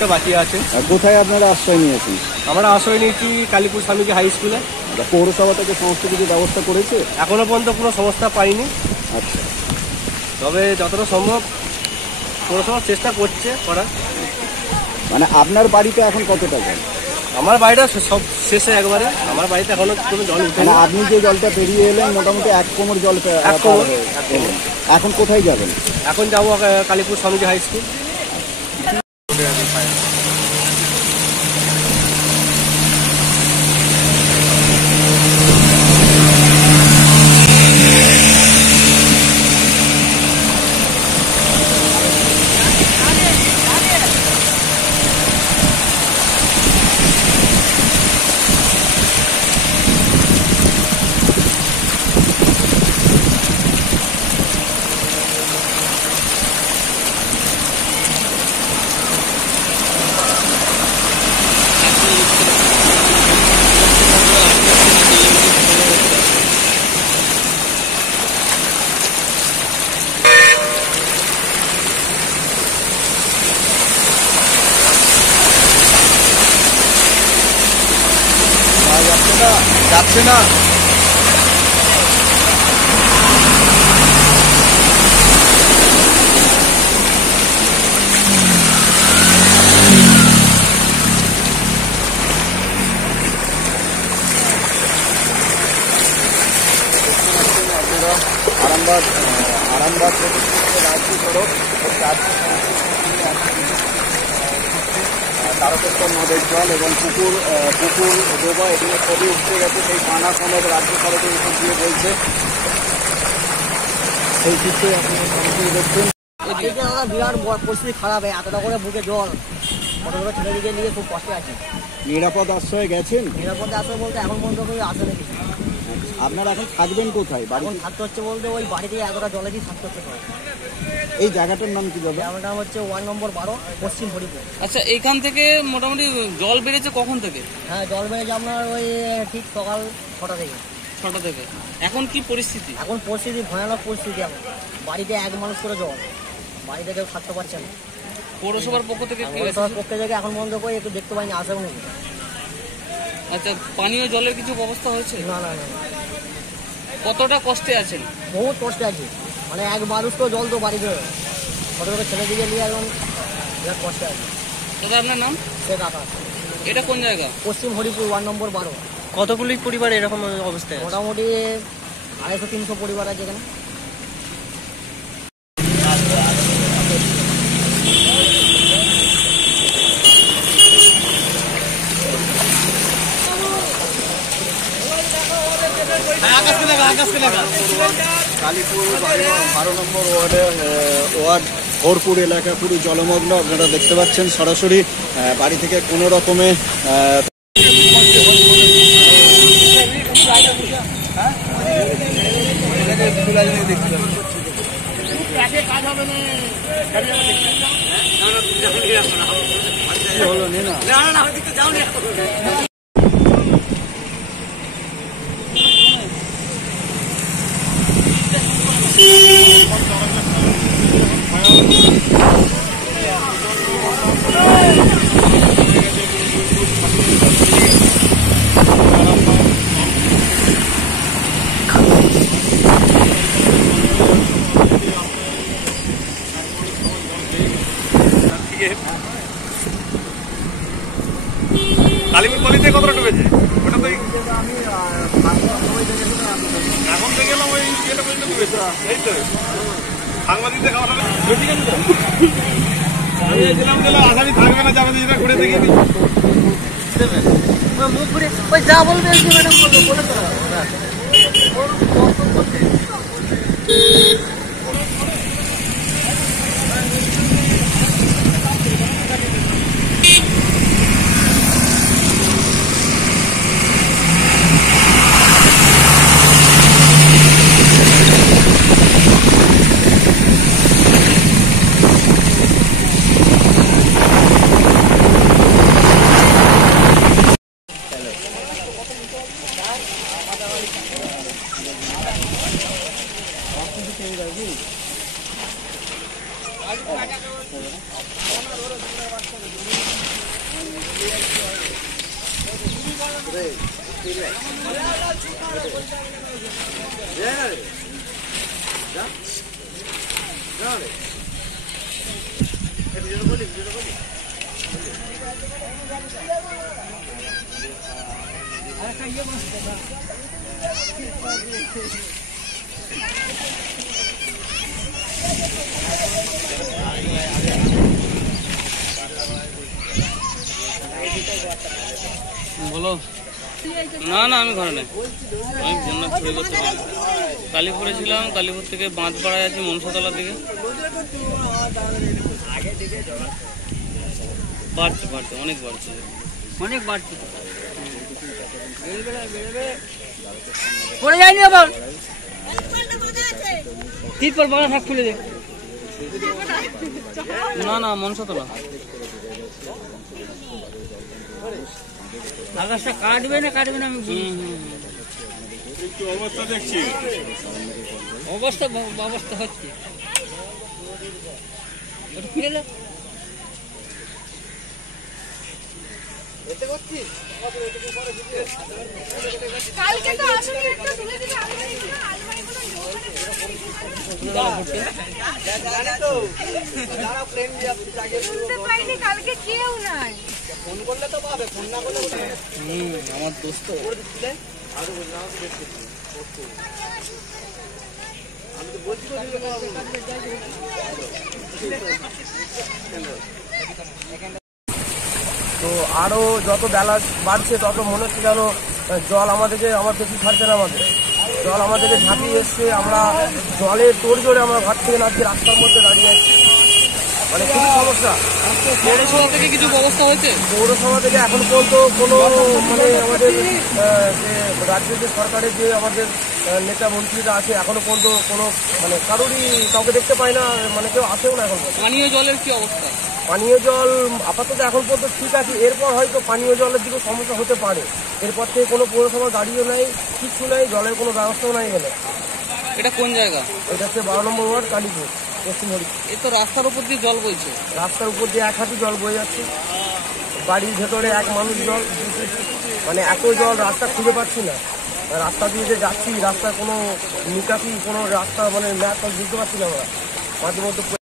একটা বাকি আছে। কোথায় আপনারা আশ্রয় নিয়েছেন? আমরা আশ্রয় নিয়েছি কালীপুর স্বামীজি হাই স্কুলে। পৌরসভা থেকে সমস্ত কিছু ব্যবস্থা করেছে? এখনো পর্যন্ত কোনো সংস্থা পাইনি। আচ্ছা, তবে যতটা সম্ভব পৌরসভা চেষ্টা করছে করার। মানে আপনার বাড়িতে এখন কতটা জল? আমার বাড়িটা সব শেষে একবারে, আমার বাড়িতে এখনো কোনো জল উঠে না। আপনি যে জলটা পেরিয়ে এলেন মোটামুটি 1 কোমর জল। এখন কোথায় যাবেন? এখন যাবো কালীপুর স্বামীজি হাই স্কুল। যাচ্ছে না। আরামবাগ রাজ্য সড়ক তারকেশ্বর নদের জল এবং পুকুর ডোবা এগুলো সবই উঠতে গেছে। সেই পানা সমেত রাজ্য সড়কের উপর দিয়ে বলছে। সেই চিত্রে আপনারা দেখছেন। বিরাট পরিস্থিতি খারাপ, এতটা করে বুকে জল, কতগুলো ছেলেদিকে নিয়ে খুব কষ্টে আছি। নিরাপদ আশ্রয়ে গেছেন? নিরাপদ আশ্রয় বলতে এখন পর্যন্ত কেউ আসে নাকি। আপনারা এখন থাকবেন কোথায়? এখন থাকতে হচ্ছে বলতে ওই বাড়ি থেকে এতটা জলে দিয়ে থাকতে হচ্ছে। এই জায়গাটার নাম কি? জায়গাটার নাম হচ্ছে ওয়ার্ড নম্বর 12, পশ্চিম হরিপুর। আচ্ছা, এইখান থেকে মোটামুটি জল বেড়েছে কখন থেকে? হ্যাঁ, জল বেড়েছে আপনার ওই ঠিক সকাল 6টা থেকে। 6টা থেকে। এখন কি পরিস্থিতি? এখন পরিস্থিতি ভয়ানক পরিস্থিতি। এখন বাড়িতে এক মানুষ করে জল, বাড়িতে কেউ থাকতে পারছে না। পৌরসভার পক্ষ থেকে পৌরসভার পক্ষ থেকে এখন বন্ধ করে একটু দেখতে পাইনি, আসেও নাকি। আচ্ছা, পানীয় জলের কিছু ব্যবস্থা হয়েছে? না না না। কতটা কষ্টে আছেন? বহুত কষ্টে আছে, মানে এক মানুষ তো জল তো বাড়িতে, ছোট ছোট ছেলেদিকে নিয়ে এখন বিরাট কষ্টে আছে। দাদা, আপনার নাম? শেখ আকাশ। এটা কোন জায়গা? পশ্চিম হরিপুর, ওয়ার্ড নম্বর 12। কতগুলি পরিবার এরকম অবস্থায়? মোটামুটি 250-300 পরিবার আছে এখানে। কালীপুর 12 নম্বর ওয়ার্ড ভরপুর এলাকা পুরো জলমগ্ন। আপনারা দেখতে পাচ্ছেন সরাসরি বাড়ি থেকে কোনো রকমে কালীপুর গলিতে কতটা ডুবেছে? ওটা তো এখন থেকে গেলাম ওই ইয়েটা পর্যন্ত ডুবেছে। এই তো সাংবাদিকদের খাওয়া আসামি থাকবে না, যাবে যেটা ঘুরে দেখি মুখ ঘুরে ওই যা বলবে ম্যাডাম বলে তো। Thank you. বলো। না না, আমি ঘরে নেই, আমি বন্যা ছড়িয়ে করতে পারি। কালীপুরে ছিলাম, কালীপুর থেকে বাঁধপাড়ায় আছি মনসাতলার দিকে। বাড়ছে বাড়ছে, অনেক বাড়ছে, অনেক বাড়ছে। পড়ে যায়নি আবার তিরপল বাড়া থাক খুলে দে। না না, মনসাতলা। আকাশটা কাটবে না আমি অবস্থা দেখছি, অবস্থা হচ্ছে। ফিরে যা। কালকে তো আসলে একটা তুলে দিলে শুনতে পাইনি, কালকে কেউ নাই। ফোন করলে তো পাবে, ফোন না করলে আমার দোস্ত তো আরো যত বেলা বাড়ছে তত মনে হচ্ছে যেন জল আমার বেশি ছাড়ছে না। জল আমাদেরকে ঝাঁপিয়ে এসছে। আমরা জলের তোড়জোড়ে আমরা ঘর থেকে নাচছি, রাস্তার মধ্যে দাঁড়িয়ে আছি। মানে খুবই সমস্যা। পৌরসভা থেকে কিছু ব্যবস্থা হয়েছে? পৌরসভা থেকে এখন পর্যন্ত কোনো মানে আমাদের যে রাজ্যের যে সরকারের যে আমাদের নেতা মন্ত্রীরা আছে, এখনো পর্যন্ত কোনো মানে কারোরই কাউকে দেখতে পাই না, মানে কেউ আসেও না এখন। পানীয় জলের কি অবস্থা? পানীয় জল আপাতত এখন পর্যন্ত ঠিক আছে, এরপর হয়তো পানীয় জলের দিকে সমস্যা হতে পারে। এরপর থেকে কোনো পৌরসভা গাড়িও নেই, কিছু নেই, জলের কোনো ব্যবস্থাও নাই এখানে। এটা কোন জায়গা? এটা হচ্ছে 12 নম্বর ওয়ার্ড, কালীপুর, পশ্চিম হরিপুর। এই তো রাস্তার উপর দিয়ে জল বইছে। রাস্তার উপর দিয়ে এক হাঁটু জল বয়ে যাচ্ছে, বাড়ির ভেতরে এক মানুষ জল, মানে এত জল, রাস্তা খুঁজে পাচ্ছি না। রাস্তা দিয়ে যে যাচ্ছি, রাস্তার কোনো নিকাশি, কোনো রাস্তা মানে ম্যাপ বুঝতে পারছি না আমরা মাঝে মধ্যে।